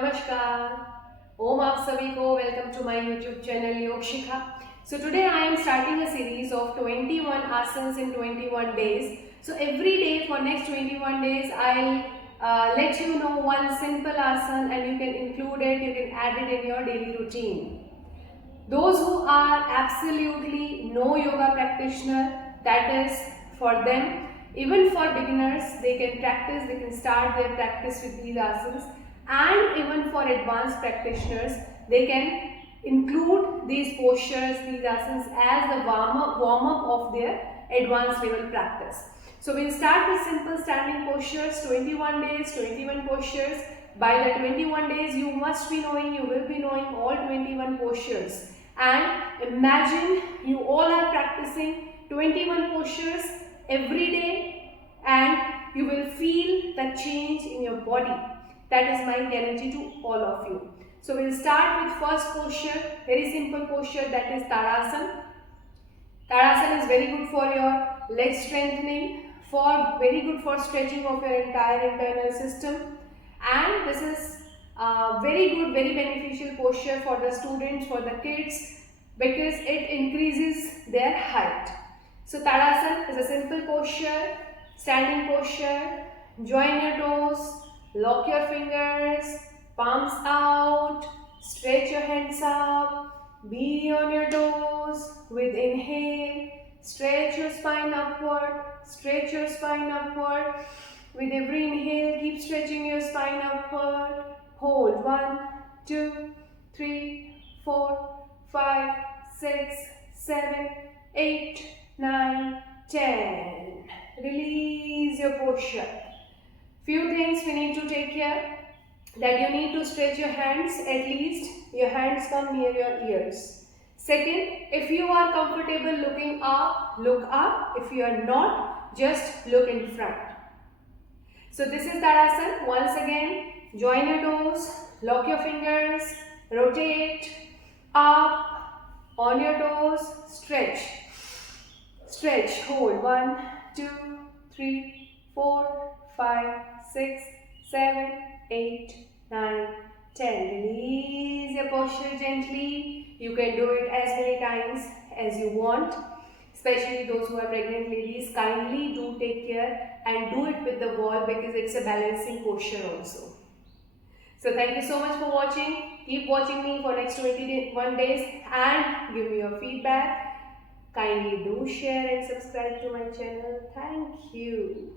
नमस्कार, ओम आप सभी को welcome to my YouTube channel Yog Shikha. So today I am starting a series of 21 asanas in 21 days. So every day for next 21 days I'll let you know one simple asana and you can include it, you can add it in your daily routine. Those who are absolutely no yoga practitioner, that is for them. Even for beginners, they can practice, they can start their practice with these asanas. And even for advanced practitioners, they can include these postures, these asanas as the warm-up of their advanced level practice. So we'll start with simple standing postures, 21 days, 21 postures. By the 21 days, you must be knowing, you will be knowing all 21 postures. And imagine you all are practicing 21 postures every day and you will feel the change in your body. That is my guarantee to all of you. So we'll start with first posture, very simple posture, that is Tadasana. Tadasana is very good for your leg strengthening, very good for stretching of your entire internal system, and this is very good, very beneficial posture for the students, for the kids, because it increases their height. So Tadasana is a simple posture, standing posture. Join your toes, lock your fingers, palms out, stretch your hands up, be on your toes. With inhale, stretch your spine upward, stretch your spine upward. With every inhale, keep stretching your spine upward. Hold 1, 2, 3, 4, 5, 6, 7, 8, 9, 10. Release your posture. Few things we need to take care, that you need to stretch your hands, at least your hands come near your ears. Second, if you are comfortable looking up, look up. If you are not, just look in front. So this is Tadasana. Once again, join your toes, lock your fingers, rotate, up, on your toes, stretch. Stretch, hold 1, 2, 3, 4, 5, 6, 7, 8, 9, 10. Release your posture gently. You can do it as many times as you want. Especially those who are pregnant ladies, kindly do take care and do it with the wall, because it's a balancing posture also. So thank you so much for watching. Keep watching me for next 21 days and give me your feedback. Kindly do share and subscribe to my channel. Thank you.